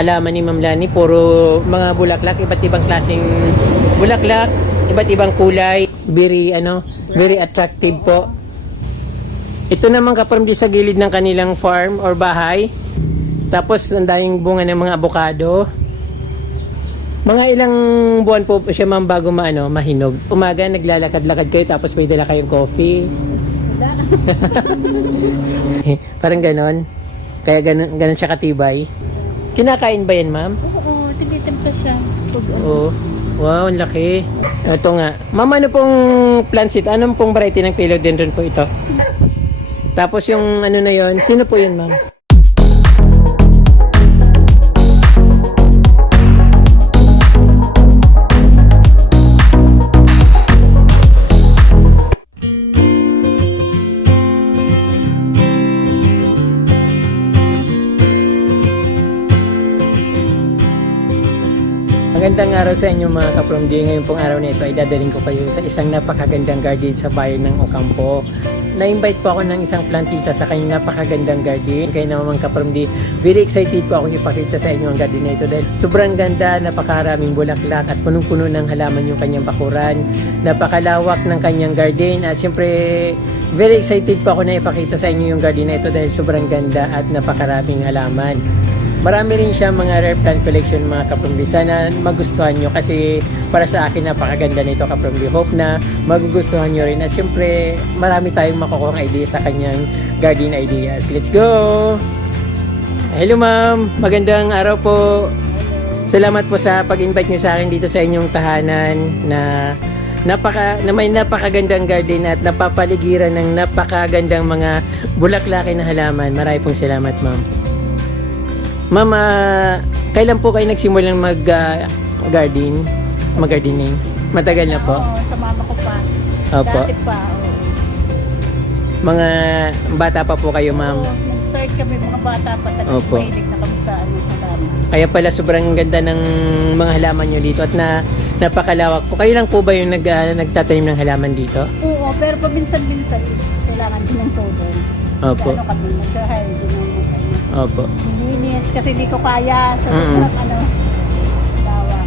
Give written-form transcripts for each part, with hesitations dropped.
halaman ni Ma'am Lani. Puro mga bulaklak, iba't ibang klaseng bulaklak, iba't ibang kulay. Very attractive po. Ito naman kaparmdi sa gilid ng kanilang farm or bahay. Tapos ang daming bunga ng mga abokado. Mga ilang buwan po siya ma'am bago mahinog. Umaga naglalakad-lakad kayo tapos may dala kayong coffee. Parang ganon. Kaya ganon siya katibay. Kinakain ba yan ma'am? Oo, tinitimpla siya. Oo. Wow, ang laki. Ito nga. Ma'am, ano pong plant seed? Anong pong variety ng philodendron po ito? Tapos yung ano na yon, sino po yun ma'am? Magandang araw sa inyo mga kapromdi. Ngayon pong araw na ito ay dadaling ko kayo sa isang napakagandang garden sa bayan ng Ocampo. Na-invite po ako ng isang plantita sa kanyang napakagandang garden. Kaya naman kapromdi, very excited po ako ipakita sa inyo ang garden na ito dahil sobrang ganda, napakaraming bulaklak at punong-puno ng halaman yung kanyang bakuran. Napakalawak ng kanyang garden at syempre very excited po ako na ipakita sa inyo yung garden na ito dahil sobrang ganda at napakaraming halaman. Marami rin siya mga rare plant collection mga kapromdi. Sana magustuhan nyo kasi para sa akin napakaganda nito kapromdi. Hope na magugustuhan nyo rin. At syempre marami tayong makukuha ideas sa kanyang garden ideas. Let's go! Hello ma'am! Magandang araw po. Salamat po sa pag-invite nyo sa akin dito sa inyong tahanan na may napakagandang garden at napapaligiran ng napakagandang mga bulaklakin na halaman. Marami pong salamat ma'am. Ma'am, kailan po kayo nagsimulang mag-gardening? Matagal na po? Oo, sa mama ko pa. Opo. Dati pa, oo. Mga bata pa po kayo, ma'am? Oo, nag-start kami mga bata pa. Opo. Mahilig na kami sa halaman. Kaya pala sobrang ganda ng mga halaman nyo dito at napakalawak po. Kayo lang po ba yung nagtatanim ng halaman dito? Oo, pero paminsan-minsan, kailangan din ng tulong. Opo. Ano kami, nag-hire din ng Opo. Linis kasi di ko kaya sa sobrang dawa.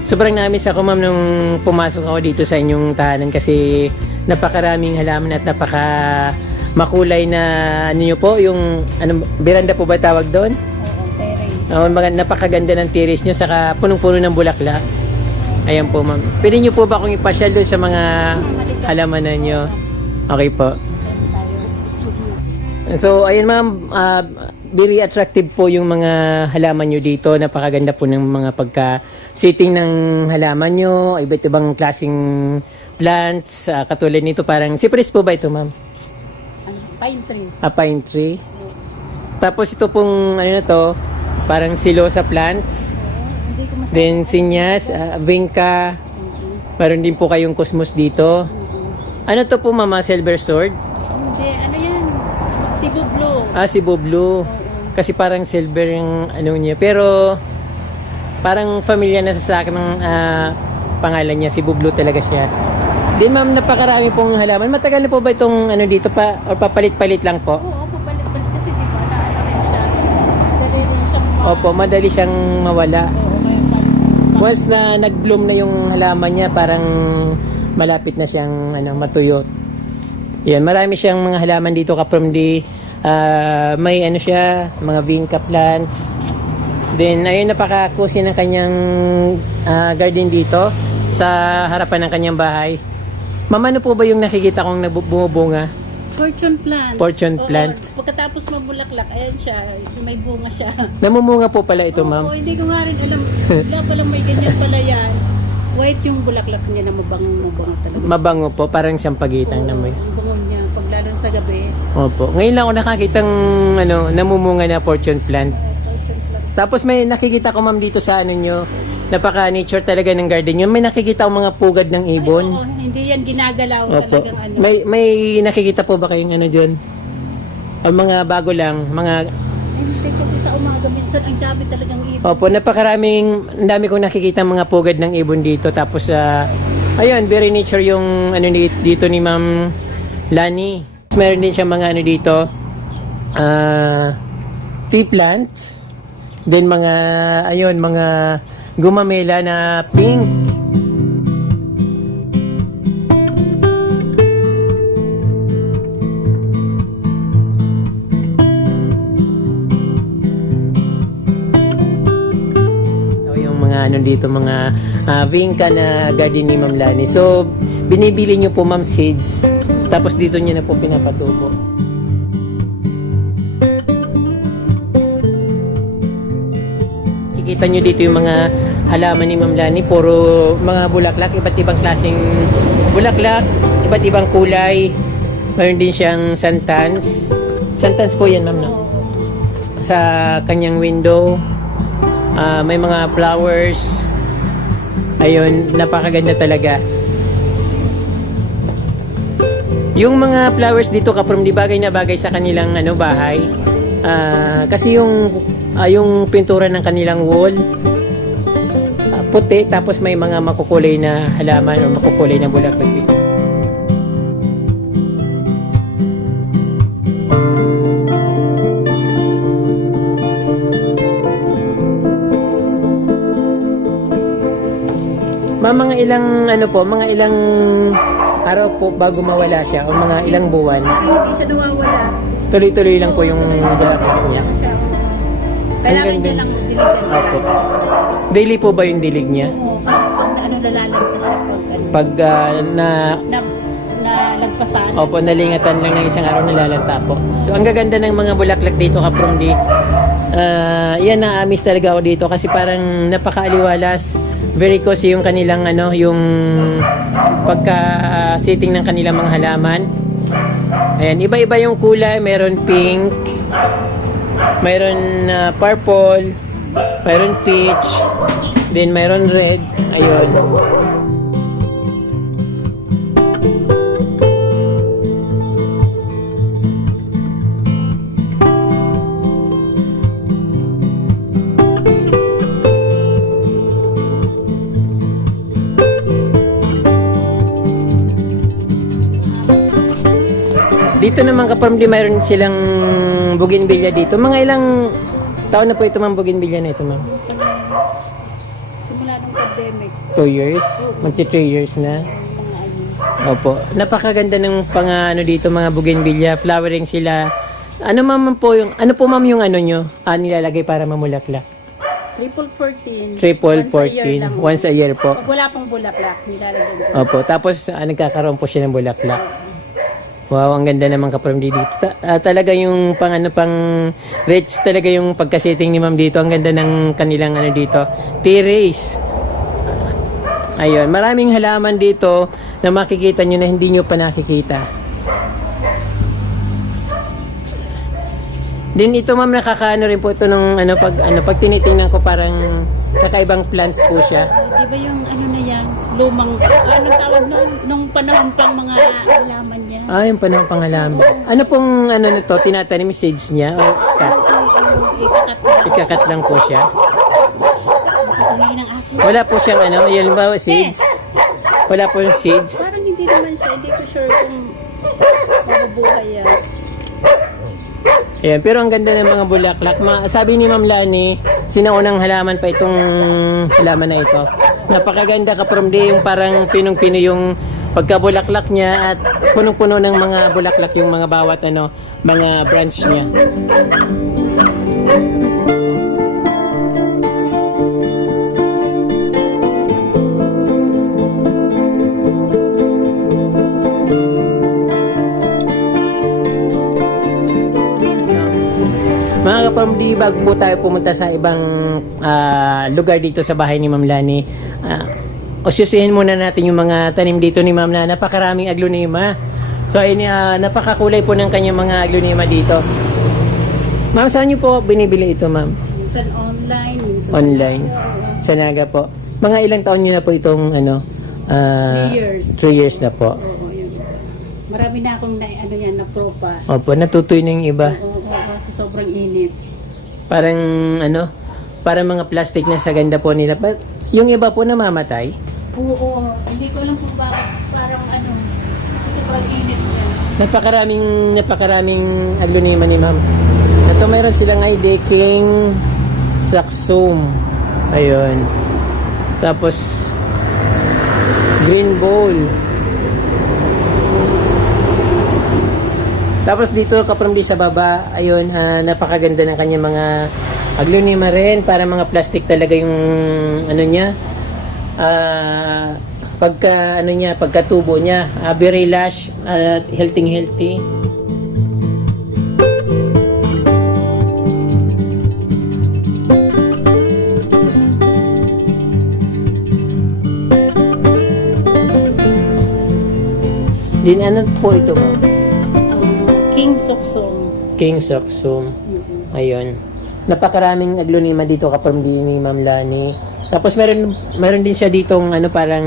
Sobrang namiss ako ma'am nung pumasok ako dito sa inyong tahanan kasi napakaraming halaman at makulay na nyo po yung beranda po ba tawag doon? Oo, terrace. Napakaganda ng terrace nyo saka punong-puno ng bulaklak. Ayan po ma'am. Pwede nyo po ba akong ipasyal doon sa mga halamanan nyo? Okay po. So ayun ma'am, very attractive po yung mga halaman nyo dito. Napakaganda po ng mga pagka-sitting ng halaman nyo. Iba't ibang klaseng plants. Katulad nito parang, cypress po ba ito ma'am? Pine tree. Pine tree. Tapos ito pong parang silosa plants. Hindi ko masyadong. Then sinyas, vinca. Meron din po kayong cosmos dito. Ano to po mama, silver sword? Hindi, ano yan? Cebu blue. Cebu blue. Kasi parang silver yung niya. Pero parang familiar na sa akin ng pangalan niya. Cebu blue talaga siya. Din ma'am, napakarami pong halaman. Matagal na po ba itong dito pa? O papalit-palit lang po? Oo, papalit-palit kasi di ba naano rin siya. Madali rin siyang Opo, madali siyang mawala. Oo, Once na nag-bloom na yung halaman niya, parang malapit na siyang matuyot. Yan, marami siyang mga halaman dito kapromdi. May siya, mga vinca plants. Then, ayun, napaka-cozy ng kanyang garden dito sa harapan ng kanyang bahay. Ma'am, ano po ba yung nakikita kong bumubunga? fortune plant. Fortune plant. Oo, pagkatapos mabulaklak, ayan siya, may bunga siya. Namumunga po pala ito, ma'am. Oo, hindi ko nga rin alam. Wala palang may ganyan pala yan. White yung bulaklak niya na mabango talaga. Mabango po, parang sampagitang namoy. Ang bango niya, pag lalo sa gabi. Opo. Ngayon lang ako nakakitang namumunga na fortune plant. Fortune plant. Tapos may nakikita ko ma'am dito sa nyo, napaka-nature talaga ng garden nyo. May nakikita ko mga pugad ng ibon. Ay, oo, hindi yan ginagalaw Opo. talagang May nakikita po ba kayong dyan? O mga bago lang, mga... Hindi kasi sa umaga, minsan ang dami talagang ibon. Opo, ang dami kong nakikita mga pugad ng ibon dito. Tapos, ayun, very nature yung dito ni Ma'am Lani. Meron din siya mga dito, tea plants. Then mga, ayun, mga gumamela na pink. Yung mga ano dito, mga vinca na garden ni Ma'am Lani. So, binibili nyo po ma'am seeds. Tapos dito nyo na po pinapatubo. Kikita nyo dito yung mga halaman ni Ma'am Lani. Puro mga bulaklak, iba't ibang klaseng bulaklak, iba't ibang kulay. Mayroon din siyang santans. Santans po yan ma'am, no? Sa kanyang window. May mga flowers. Ayun, napakaganda talaga. Yung mga flowers dito kaprom di bagay na bagay sa kanilang ano bahay. Kasi yung pintura ng kanilang wall puti, tapos may mga makukulay na halaman o makukulay na bulaklak dito. Mga ilang ano po, mga ilang araw po bago mawala siya o mga ilang buwan. Hindi siya nawawala. Tuloy-tuloy lang po yung bulaklak niya. Kailangan niya lang diligan. Opo. Daily po ba yung dilig niya? Oo, kasi pag ano lalalag ka siya Pag nalagpasan. opo, nalingatan lang ng isang araw nalalanta po. So ang gaganda ng mga bulaklak dito kaprom di. Yan na-amis talaga ako dito kasi parang napakaaliwalas. Very cozy yung kanilang ano, yung pagka-setting ng kanilang mga halaman. Ayan, iba-iba yung kulay, meron pink, mayroon purple, mayroon peach, then mayroon red. Ayun. Dito naman kapamdi mayroon silang bougainvillea dito. Mga ilang taon na po ito ma'am bougainvillea na ito ma'am? Simula nung pandemic. 2 years? Magti 3 years na? Opo. Napakaganda ng ano dito mga bougainvillea. Flowering sila. Ano ma'am po yung, ano po ma'am yung ano nyo? Nilalagay para mamulaklak? Triple 14. Triple 14. Once a year po. Pag wala pang bulaklak, nilalagay ko. Opo. Tapos nagkakaroon po siya ng bulaklak. Wow, ang ganda naman kaprom dito. Talaga yung pang rich talaga yung pagka-setting ni ma'am dito. Ang ganda ng kanilang ano dito. Terrace. Ayun, maraming halaman dito na makikita nyo na hindi nyo pa nakikita. Din ito ma'am nakakaano rin po ito nung pag tinitingnan ko parang kakaibang plants po siya. Di ba yung ano na yan? Lumang, anong tawag nung panahon pang mga halaman niya? Yung panahon pang halaman. Ano pong ano na to? Tinatanim seeds niya? O cut? Ikakat lang po siya. Ng aso. Wala po siyang yan ba seeds? Wala po yung seeds. Parang hindi naman siya, hindi ko sure kung mabubuhay yan. Ayan, pero ang ganda ng mga bulaklak. Sabi ni Ma'am Lani, sinaunang halaman pa itong halaman na ito. Napakaganda ka from day, yung parang pinong-pino yung pagkabulaklak niya at punong-puno ng mga bulaklak yung mga bawat mga branch niya. Mga kapamdi, bago po tayo pumunta sa ibang lugar dito sa bahay ni Ma'am Lani, usyusihin muna natin yung mga tanim dito ni Ma'am na napakaraming aglonema. So ayun, napakakulay po ng kanyang mga aglonema dito. Ma'am, saan niyo po binibili ito ma'am? Minsan online, minsan Online. Sa Naga po. Mga ilang taon niyo na po itong 3 years. 3 years na po. Oo, yun. Marami na akong na propa. Opo, natutoy na yung iba. Oo, kasi sobrang init. Parang parang mga plastic na sa ganda po nila. Yung iba po namamatay. Oo, hindi ko alam kung bakit parang sobrang init niya. Napakaraming aglonema ni ma'am. Ito mayroon silang ID King Saxum. Ayun. Tapos, green bowl. Tapos dito kapromdi sa baba, ayun, napakaganda ng kanya mga aglonema rin, para mga plastic talaga yung ano niya. Pagkatubo niya, very lush at healthy. Din ano po ito, ma'am? King Soksong. King Saxum. Ayun. Napakaraming aglonema dito kapromdi ni Ma'am Lani. Tapos meron din siya ditong ano parang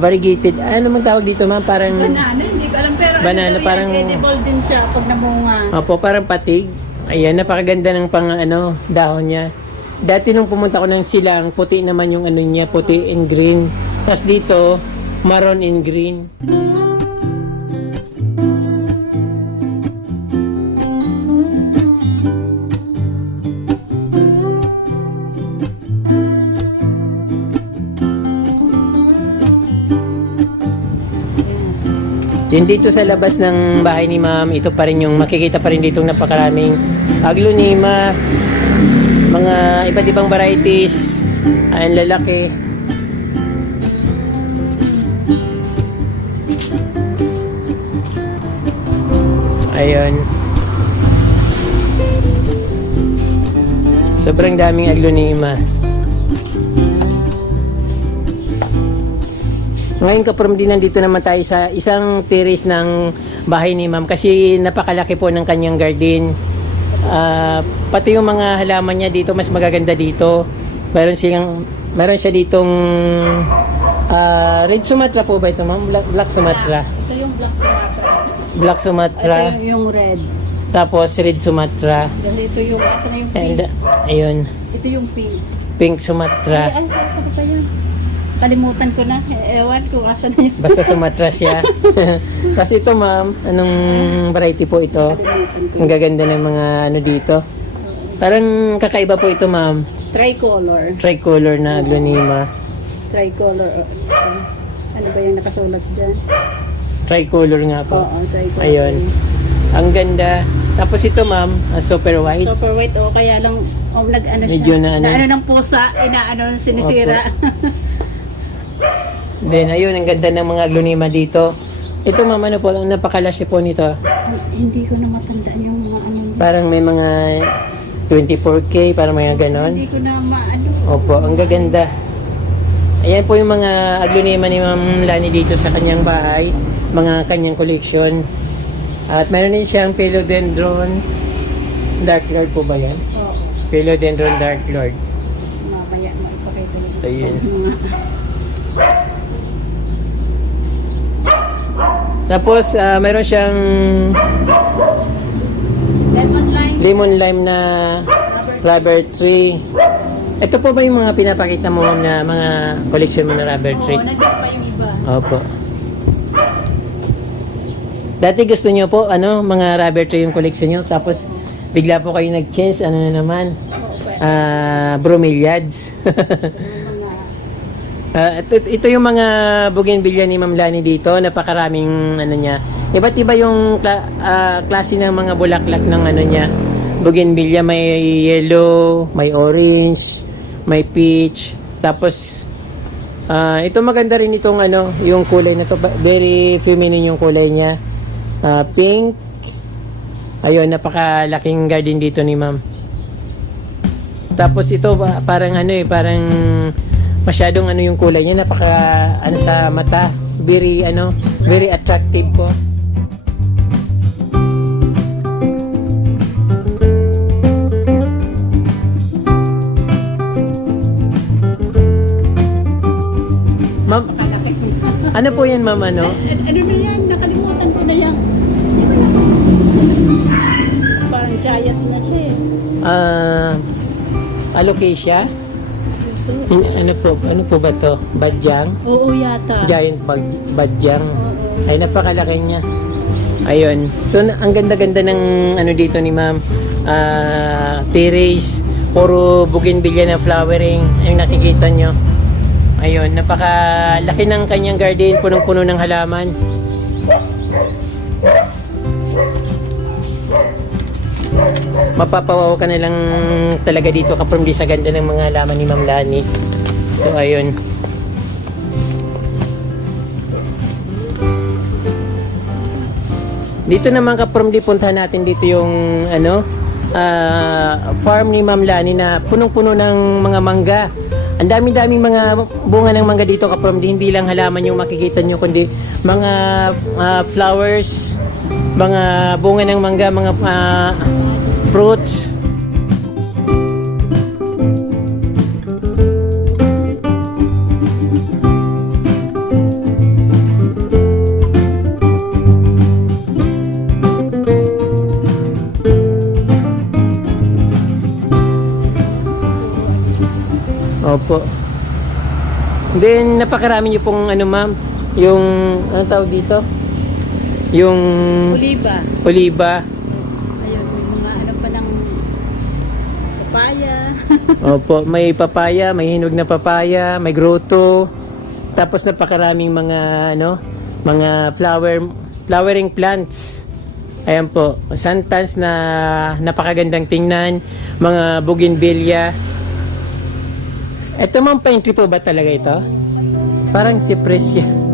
variegated. Ano man tawag dito, ma'am? Parang Banana, hindi ko alam. Pero Banana, ano daw yan, parang- edible din siya pag namunga. Opo, parang patig. Ayan, napakaganda ng dahon niya. Dati nung pumunta ko ng silang, puti naman yung ano niya, puti and green. Tapos dito, maroon and green. Din dito sa labas ng bahay ni ma'am, ito pa rin yung makikita pa rin dito napakaraming aglonema, mga iba't ibang varieties, ang lalaki. Ayun. Sobrang daming aglonema. Ngayon kapromdi, nandito naman tayo sa isang terrace ng bahay ni ma'am kasi napakalaki po ng kanyang garden. Pati yung mga halaman niya dito mas magaganda dito. Meron siya ditong red Sumatra po ba ito, ma'am? Black Sumatra. Ito yung Black Sumatra. Black Sumatra. Ito yung red. Tapos red Sumatra. Then ito yung, asa na yung pink? And ayun, Ito yung pink. pink Sumatra. Ay, ano pa yun? Kalimutan ko na. Ewan ko, asa na yun? Basta Sumatra siya. Kasi ito, ma'am, anong variety po ito? Kalimutan ko. Ang gaganda ng mga ano dito. Parang kakaiba po ito, ma'am. Tricolor. Tricolor na aglonema. Tricolor. Ano ba yung nakasulat dyan? Tricolor nga po. Oo, tricolor. Ayun. Ang ganda. Tapos ito, ma'am, super white. Super white, o kaya lang, nag-ano siya. Medyo na ano. ng pusa, inaano, sinisira. Then, ayun, ang ganda ng mga aglonema dito. Ito, ma'am, ano po, ang napakalasya po nito. Hindi ko na matandaan yung mga ano. Parang may mga 24K, parang mga ganon. Hindi ko na maano. Opo, ang gaganda. Ayan po yung mga aglonema ni Ma'am Lani dito sa kanyang bahay, mga kanyang collection. At meron din siyang Philodendron Dark Lord po ba yan? Oo, Philodendron Dark Lord. mamaya maipakita nito. Ayun. Tapos meron siyang Lemon lime. lemon lime na rubber tree. Ito po ba yung mga pinapakita mo, ma'am, na mga collection mo na rubber tree? Oo, nandiyan pa yung iba. Opo. Dati gusto niyo po, mga rubber tree yung collection niyo, tapos bigla po kayo nag-change, ano na naman, Oo, pwede. bromeliads. Ito yung mga bougainvillea ni Ma'am Lani dito, napakaraming niya. Iba't iba yung klase ng mga bulaklak ng niya. Bougainvillea, may yellow, may orange, may peach. Tapos ito maganda rin itong yung kulay na to, very feminine yung kulay niya. Pink. Ayun, napakalaking garden dito ni Ma'am. Tapos ito parang parang masyadong yung kulay niya, napaka sa mata, very very attractive po. Ma'am, Kalaki. ano po yan, ma'am, Ano na yan? Nakalimutan ko na yan. Di ba na? Parang giant na siya eh. Alocasia? Ito. Ano po ba to? Badyang? Oo yata. Giant badyang. Oo. Ay, napakalaki niya. Ayun. So, ang ganda-ganda ng dito ni ma'am. Terrace. puro bougainvillea na flowering yung nakikita nyo. Ayun, napakalaki ng kanyang garden, punong-puno ng halaman. Mapapawaw ka na lang talaga dito kapag di sa ganda ng mga halaman ni Ma'am Lani. So ayun. Dito naman kapag puntahan natin dito yung farm ni Ma'am Lani na punong-puno ng mga mangga. Ang dami-daming mga bunga ng mangga dito kapag hindi lang halaman yung makikita nyo, kundi mga flowers, mga bunga ng mangga, mga fruits. Opo. Then napakarami niyo pong ma'am, yung tawag dito? Yung oliba. Ayun, may mga pa ng papaya. Opo, may papaya, may hinog na papaya, may grotto. Tapos napakaraming mga mga flowering plants. Ayan po, santans na napakagandang tingnan, mga bougainvillea. Ito ma'am, pine tree po ba talaga ito? Parang cypress yan.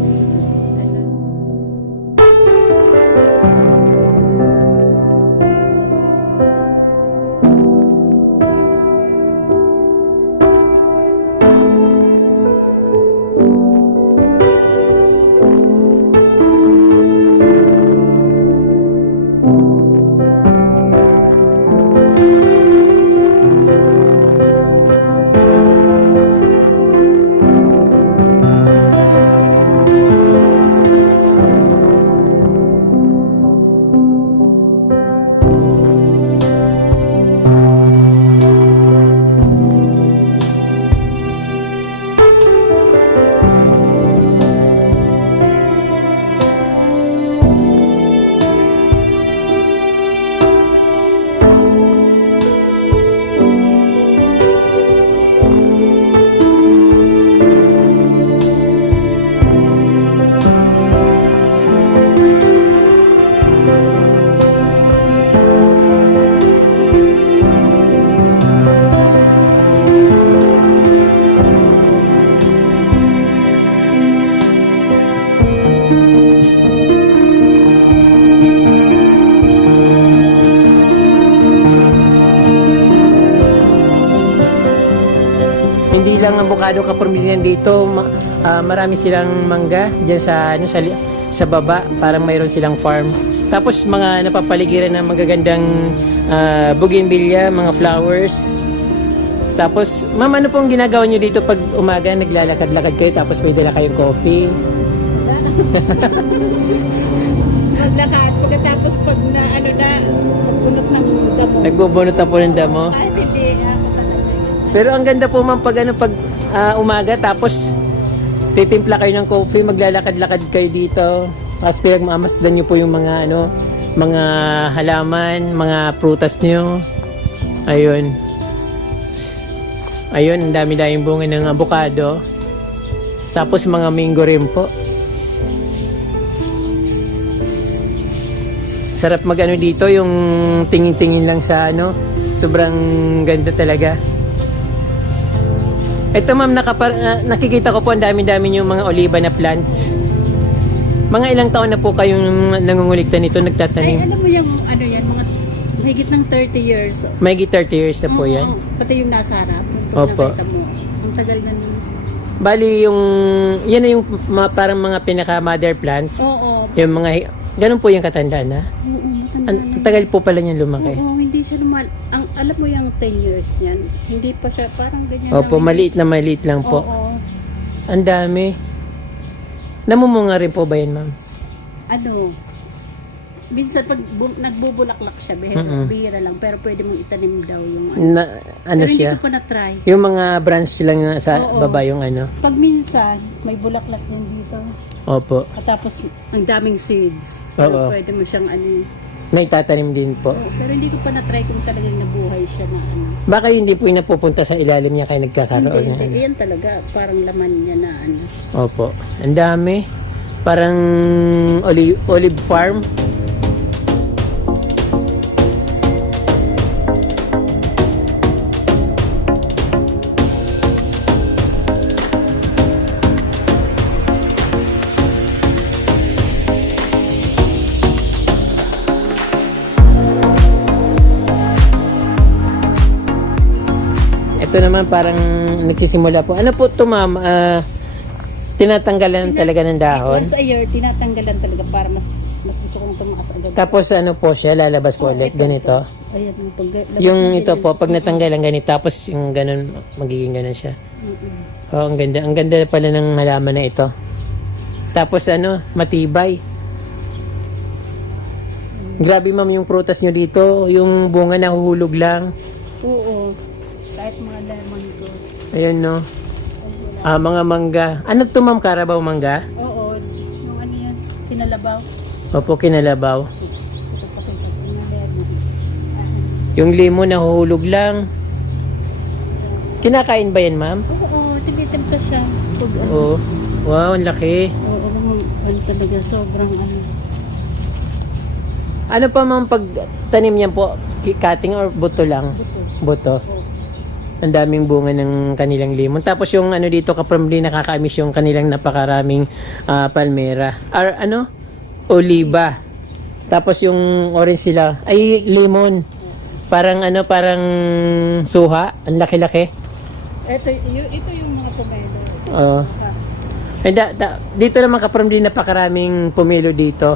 Hindi lang avocado kapamilyan dito, marami silang mangga diyan sa baba, parang mayroon silang farm. Tapos mga napapaligiran ng magagandang bougainvillea, mga flowers. Tapos, ma'am, ano pong ginagawa niyo dito pag umaga, naglalakad-lakad kayo tapos may dala kayong coffee? Maglakad, pagkatapos pag pagbunot ng damo. Nagbubunot na po ng damo? Ay, hindi. Ako talaga. Pero ang ganda po ma'am pag umaga tapos titimpla kayo ng coffee, maglalakad-lakad kayo dito. Tapos pinagmamasdan niyo po yung mga mga halaman, mga prutas niyo. Ayun. Ayun, ang dami-daming bunga ng avocado. Tapos mga mango rin po. Sarap dito, yung tingin-tingin lang sa sobrang ganda talaga. Ito ma'am, nakikita ko po ang dami-dami yung mga oliba na plants. Mga ilang taon na po kayong nangungulikta nito, nagtatanim? Ay, alam mo yung yan, mga higit ng 30 years. May 30 years na po yan? Pati yung nasa harap. Opo. Nakita mo. Ang tagal na nun. Bali, yan na yung parang mga pinaka-mother plants? Oo. Yung mga, ganun po yung katanda na? Oo, Ang tagal po pala niyan lumaki? Oo, hindi siya alam mo yung 10 years niyan, hindi pa siya parang ganyan. Opo, maliit lang po. Oo. Ang dami. Namumunga rin po ba yan, ma'am? Minsan pag nagbubulaklak siya, bihira lang, pero pwede mong itanim daw yung pero siya? hindi ko pa na-try. Yung mga branch lang sa Oo. baba yung Pag minsan, may bulaklak yan dito. Opo. At tapos, ang daming seeds. Oo. Pero pwede mo siyang May tatanim din po. Pero hindi ko pa na-try kung talagang nabuhay siya na ano. Baka hindi po yung napupunta sa ilalim niya kaya nagkakaroon Hindi, niya. hindi. Yan talaga, parang laman niya na ano. Opo. Ang dami. Parang olive farm. Ito naman parang nagsisimula po. Ano po ito, ma'am? Tinatanggalan talaga ng dahon. Once a year, tinatanggalan talaga para mas gusto kong tumaas agad. Tapos ano po siya, lalabas po ulit. Ganito. Ayan, Yung ito po, pag natanggalan ganito, tapos yung ganun, magiging ganun siya. Oh, ang ganda. Ang ganda pala ng halaman na ito. Tapos ano, matibay. Grabe ma'am yung prutas nyo dito. Yung bunga nahuhulog lang. Oo. Kahit mga lemon ko. Ayun no. Mga mangga. Ano to ma'am, Carabao mangga? Oo. Yung ano yan, pinalabaw. Opo, kinalabaw. Ito pa yung lemon. Yung limon nahuhulog lang. Kinakain ba yan ma'am? Oo, tinitimpla siya. Pag ano. Oo. Wow, ang laki. Oo, ano talaga, sobrang ano. Ano pa ma'am pag tanim niyan po? Cutting or buto lang? Buto. Oo. Ang daming bunga ng kanilang limon. Tapos yung ano dito ka-firmly nakaka-amiss yung kanilang napakaraming palmera. Or ano? Oliba. Tapos yung orange sila. Ay, limon. Parang ano, parang suha. Ang laki-laki. Ito yung mga pomelo. Oo. Dito naman ka-firmly napakaraming pumilo dito.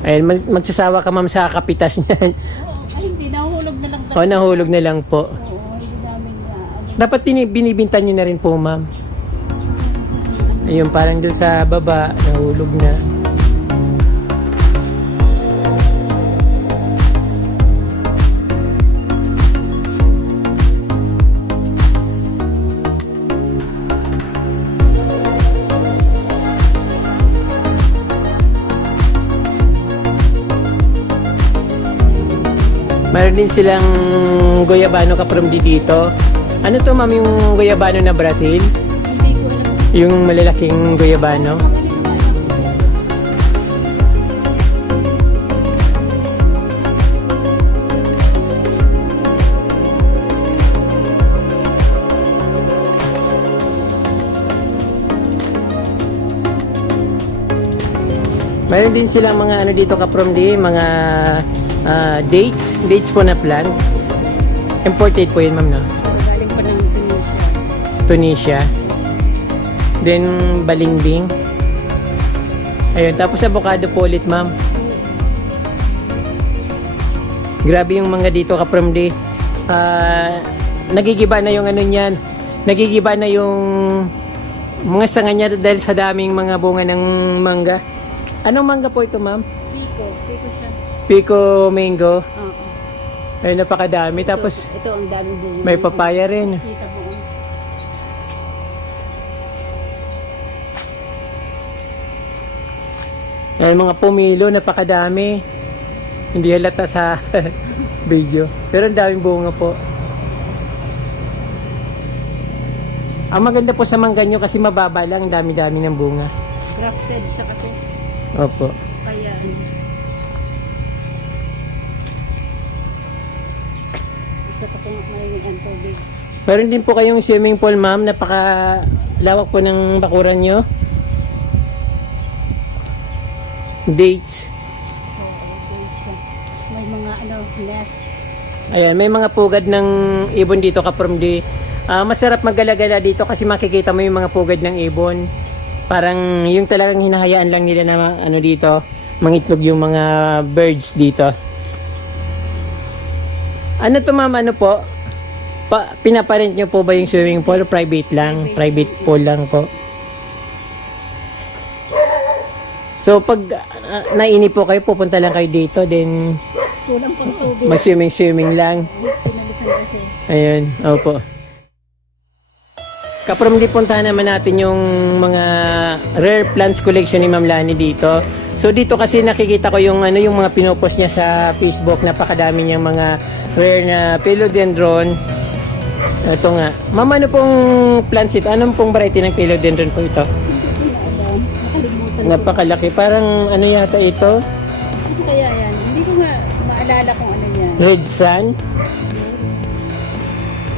Ayun, magsasawa ka ma'am sa kapitas niyan. Oo, ay hindi, nahuhulog na lang O, nahulog na lang po. Oo, hindi namin na ano. Dapat binibinta nyo na rin po, ma'am. Ayun, parang dun sa baba, nahulog na. Meron din silang goyabano ka-from dito. Ano to ma'am yung goyabano na Brazil? Hindi ko alam. Yung malalaking goyabano? Meron din silang mga ano dito ka-from mga dates po na plant. Imported po yun ma'am no? Galing pa ng Indonesia. Tunisia. Then balimbing. Ayun, tapos avocado po ulit ma'am. Grabe yung mga dito ka-from nagigiba na yung ano niyan. Nagigiba na yung mga sanga niya dahil sa daming mga bunga ng mangga. Anong mangga po ito ma'am? Pico siya. Pico mango. Oo. Ayun, napakadami. Tapos Ito ang daming bunga. may papaya rin. Kita mo. Ayun, mga pumilo, napakadami. Hindi halata sa video. Pero ang daming bunga po. Ang maganda po sa mangga nyo kasi mababa lang, ang dami-dami ng bunga. Grafted siya kasi. Opo. Kaya ano. Isa pa kung may ang tubig. Meron din po kayong swimming pool ma'am, napakalawak po ng bakuran nyo. Dates. Oo, okay siya. May mga ano, nest. Ayan, may mga pugad ng ibon dito ka-from masarap maggalagala dito kasi makikita mo yung mga pugad ng ibon. Parang yung talagang hinahayaan lang nila na ano dito, mangitlog yung mga birds dito. Ano to ma'am, ano po? Pinaparent nyo po ba yung swimming pool? Private lang? Private pool lang po. So pag nainip po kayo, pupunta lang kayo dito, then Kulang pang tubig. mag-swimming lang. Pinalitan kasi. Ayun, opo. Kaprom di puntahan naman natin yung mga rare plants collection ni Ma'am Lani dito. So dito kasi nakikita ko yung ano yung mga pinopost niya sa Facebook, napakadami niyang mga rare na philodendron. Ito nga. Ma'am, ano pong plants ito? Anong pong variety ng philodendron po ito? Hindi ko na alam. Nakalimutan ko. Napakalaki. Parang ano yata ito? Ano kaya yan? Hindi ko nga maalala kung ano yan. Red sun?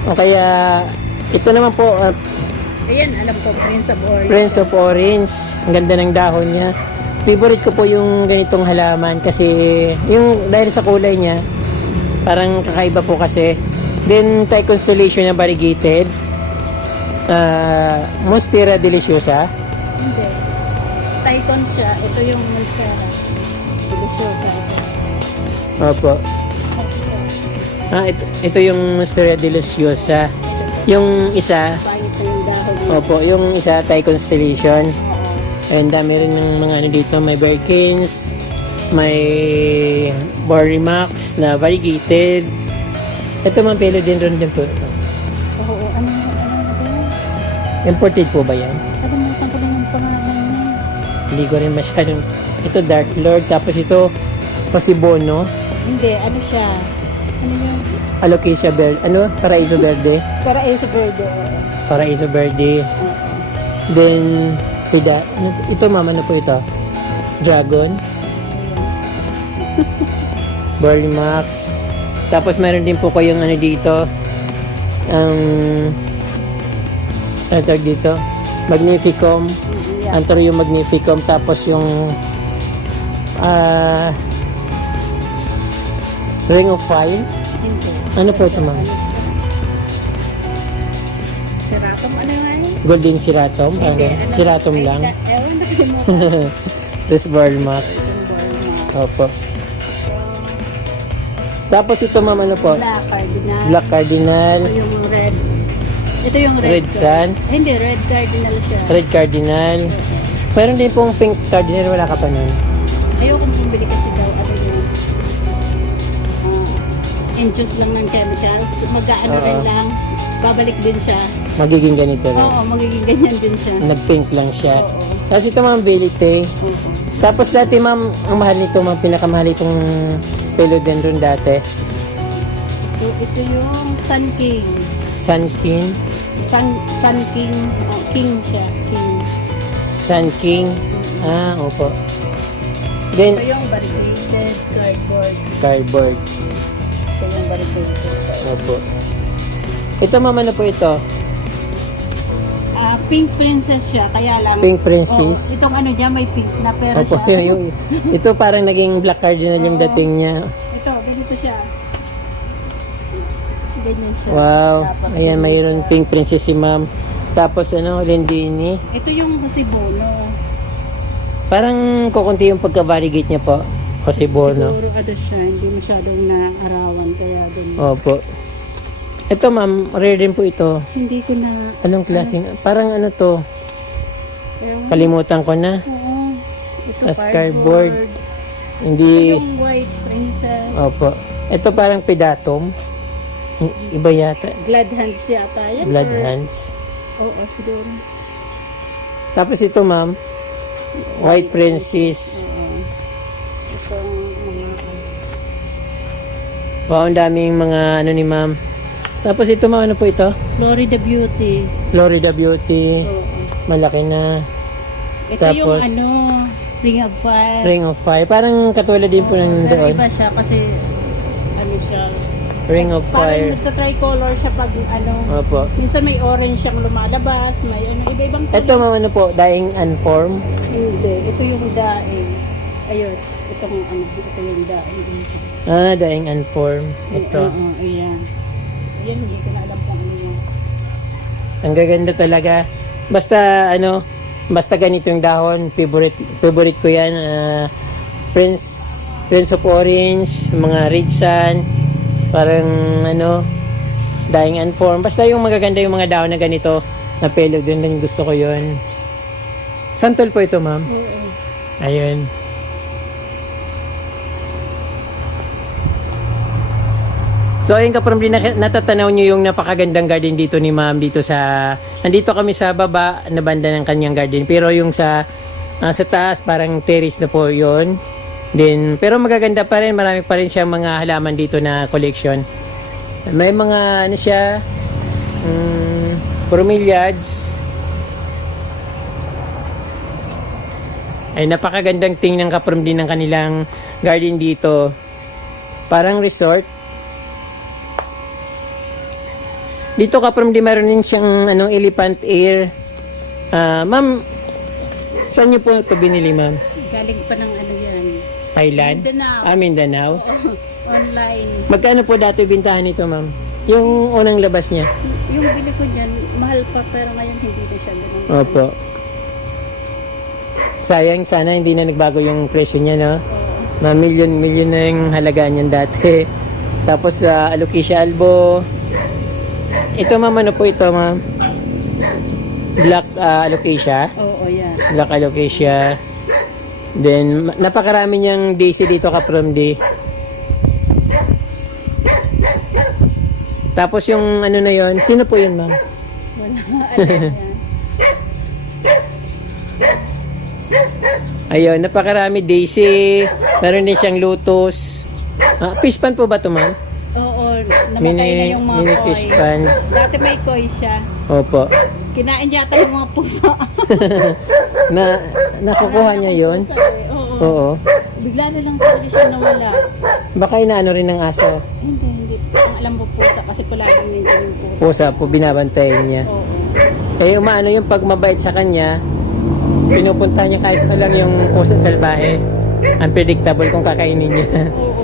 O kaya ito naman po, Ayan, alam ko, Prince of Orange. Prince of Orange. Ang ganda ng dahon niya. Favorite ko po yung ganitong halaman kasi yung dahil sa kulay niya, parang kakaiba po kasi. Then, Thai constellation na variegated. Monstera deliciosa. Hindi. Titan siya. Ito yung Monstera. Deliciosa ito. Opo. Ito yung Monstera deliciosa. Yung isa, Pangit na yung dahon niya. opo, yung isa Thai constellation. Oo. And dami rin ng mga ano dito, may Birkins, may Borimax na variegated. Ito mga philodendron din po. Oo, ano? Imported po ba yan? Kalimutan ko lang yung pangalan niya. Hindi ko rin masyadong... Ito Dark Lord, tapos ito Pasibono, Hindi, ano siya? Ano yung Alocasia Verde, ano? Paraiso Verde. Paraiso Verde? Paraiso Verde. Oo. Then, ito mama, ano po ito? Dragon, Borimax. Tapos meron din po kayong ano dito, ang ano tawag dito? Magnificum. Yeah. Anthurium magnificum. Tapos yung Ring of Fire. Hindi. Ano po ito, ma'am? Siratom, ano nga yun? Golden Siratom. Hindi, ano? Siratom Ay, lang. Ewan na kasi mo. Tapos Borimax. Opo. Tapos ito ma'am, ano po? Black Cardinal. Black Cardinal. Ito yung red. Ito yung red. Red Sun. Ay, hindi, red Cardinal siya. Red Cardinal. Meron din pong Pink Cardinal. Wala ka pa nun. Ayokong bumili kasi daw ano yun. Induce lang ng chemicals. Mag-ano Oo. rin lang. Babalik din siya. Magiging ganito rin. Oo, magiging ganyan din siya. Nag-pink lang siya. Oo. Tapos ito ma'am, Velite. Oo. Tapos dati ma'am, ang mahal nito ma'am, pinakamahal itong philodendron dati. Ito yung Sun King. Sun King. Sun King. Oh, King siya. King. Sun King. Ah, opo. Then, Ito yung variegated cardboard. cardboard. Ito yung variegated. Opo. Ito ma'am, ano po ito? Pink Princess siya, kaya lang. Pink Princess. Itong ano niya, may pinks na, pero Opo, siya. ito parang naging Black Cardinal yung Oo. dating niya. Ito, ganito siya. Ganyan siya. Wow. Tapos Ayan, ganyan mayroon siya. Pink Princess si ma'am. Tapos ano, Lendini. Ito yung Pasibono. Parang kukunti yung pagka-variegate niya po. Kasi bono. Siguro ano siya, hindi masyadong naarawan, kaya ganyan. Opo. Ito ma'am, rare din po ito. Hindi ko na, Anong klaseng? Parang ano to? kaya, Kalimutan ko na. oo. Ito As cardboard. Ito Hindi. yung White Princess. Opo. Ito parang pedatum. Iba yata. Blood hands yata. Yan, Blood or- hands. Oo, siguro. Tapos ito ma'am, White Princess. Oo. Itong mga, Wow, ang daming mga ano ni ma'am. Tapos ito ma'am, ano po ito? Florida Beauty. Florida Beauty. Oo. Malaki na. Ito yung Tapos, ano, Ring of Fire. Ring of Fire. Parang katulad din po ng Pero doon. iba siya kasi ano siya. Ring of Parang Fire. nagta-tricolor siya pag ano. Opo. Minsan may orange siyang lumalabas, may ano, iba-ibang Ito ma'am, ano po? Dying Unformed. Hindi, ito yung daing. Ayun, itong ano, ito yung daing. Ah, Dying Unformed. Ito. Oo, ayan. Ayan, hindi ko na alam kung ano yan. Ang gaganda talaga. Basta ano, basta ganito yung dahon, favorite ko yan. Prince of Orange, mga Red Sun, parang ano, Dying Unformed. Basta yung magaganda yung mga dahon na ganito, na philodendron, gusto ko yun. Santol po ito ma'am. Oo. Ayun. So ayun kapamilya, natatanaw nyo yung napakagandang garden dito ni ma'am dito sa, nandito kami sa baba na banda ng kanyang garden, pero yung sa Sa taas, parang terrace na po yun. Then, pero magaganda pa rin. Marami pa rin siyang mga halaman dito na collection. May mga, ano siya, bromeliads. Ay, napakagandang tingnan kaprom din ng kanilang garden dito. Parang resort. Dito kaprom din meron din siyang elephant ear. Ma'am, saan niyo po ito binili, ma'am? Galing pa ng ano yan. Thailand? Mindanao. Mindanao. Oo, online. Magkano po dati bintahan nito, ma'am? Yung unang labas niya? Yung bili ko dyan, mahal pa pero ngayon hindi na siya ganun. Opo. Sayang, sana hindi na nagbago yung presyo niya, no? Oo. Milyon na yung halaga niyan dati. Tapos, alocasia albo. Ito, ma'am, ano po ito, ma'am? Black alocasia. Oo, yan. Black alocasia. Then, napakarami niyang daisy dito kaprom di. Tapos yung ano na yon, sino po yun, ma'am? Wala. Ano yan. Ayun, napakarami daisy. Meron din siyang lotus. Fish pan po ba ito, ma'am? Oo, namatay na yung mga mini koi. fish pan. Dati may koi siya. Opo. Kinain yata ng mga pusa. Nakukuha niya yon. Oo. Oo. Bigla na lang talaga siya nawala. Baka inaano rin ng aso. Hindi. Ang alam mo pusa kasi palaging nandiyan yung pusa. Pusa po, binabantayan niya. Oo. Eh, umaano yung pag mabait sa kanya, pinupunta niya kahit sa lang yung pusa salbahe. Unpredictable kung kakainin niya. Oo.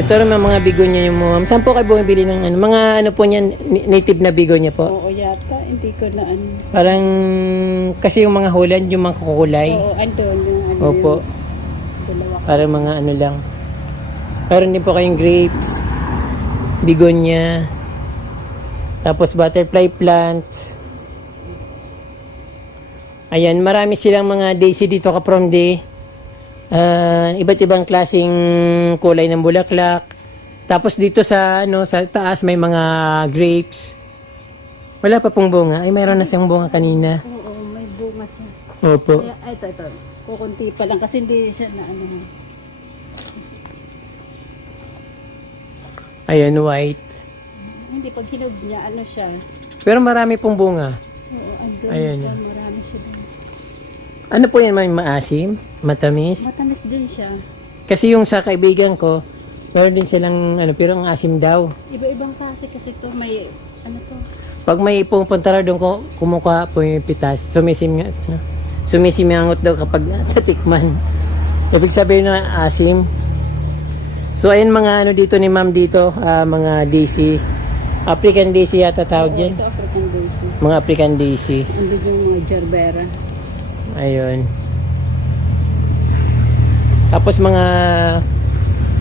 Ito rin mga bigonya yung ma'am. Saan po kayo bumibili ng ano? Mga ano po niyan, native na bigonya po? Oo, yata. Hindi ko na ano. Parang, kasi yung mga Holland, yung mga kukulay. Oo, andun. Yung ano Opo. yung dalawa. Parang mga ano lang. Meron din po kayong grapes, bigonya, tapos butterfly plants. Ayan, marami silang mga daisy dito kaprom di. Iba't ibang klaseng kulay ng bulaklak. Tapos dito sa sa taas may mga grapes. Wala pa pong bunga. Ay, mayroon na siyang bunga kanina. Oo, may bunga siya. Opo. Kaya, ito. Kukunti pa lang kasi hindi siya na ano. Ayan, white. Hindi, pag hinog niya, ano siya. Pero marami pong bunga. Oo, andun. Ayan. Marami siya doon. Ano po yan, may maasim? Matamis? Matamis din siya. Kasi yung sa kaibigan ko, meron din silang pero ang asim daw. Iba-ibang klase kasi to may, ano to? Pag may pupunta raw doon, kumukuha po yung pitas, sumisimangot daw kapag tatikman. Ibig sabihin na asim. So, ayun mga dito ni ma'am dito, mga daisy. African daisy yata tawag yan. Ito African daisy. Mga African daisy. Andun yung mga gerbera. Ayun. Tapos mga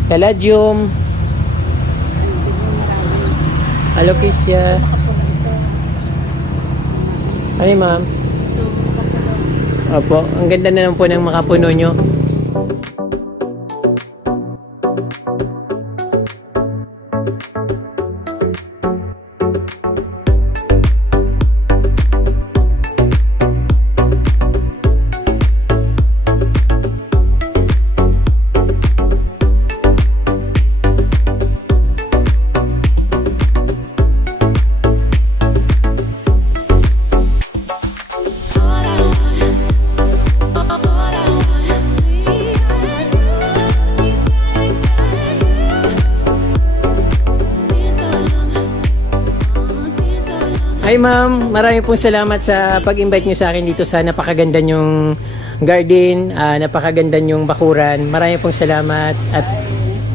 caladium, Andun yung marami. alocasia. Makapula ito. Ano ma'am? Ito, makapula. Opo, ang ganda na lang po ng mga puno nyo. Hi ma'am, maraming pong salamat sa pag-invite nyo sa akin dito sa napakaganda nyong garden, napakaganda nyong bakuran. Maraming pong salamat at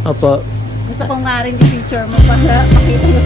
opo. Gusto ko nga rin i-feature mo para makita mo